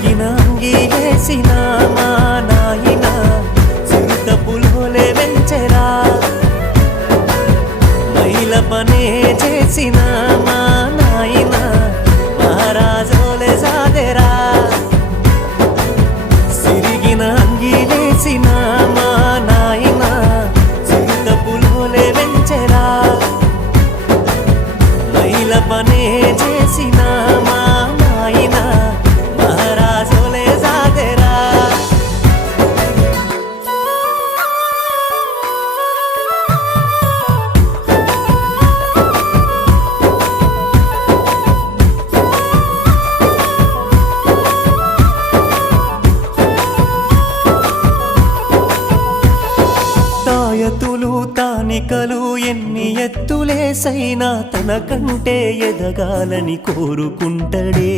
సిరిగిన అంగీలేసిన మా నాయన చిరుత పులోలే వెంచెరా మైల పనే చేసిన మా నాయన మహారాజోలే సాదెరా సిరిగిన అంగీలేసిన మా నాయన చిరుత పులోలే వెంచెరా మైల పనే చేసిన మా నాయన మహారాజోలే సాదెరా తాయతులు తానికలు ఎన్ని ఎత్తులేసైనా తనకంటే ఎదగాలని కోరుకుంటడే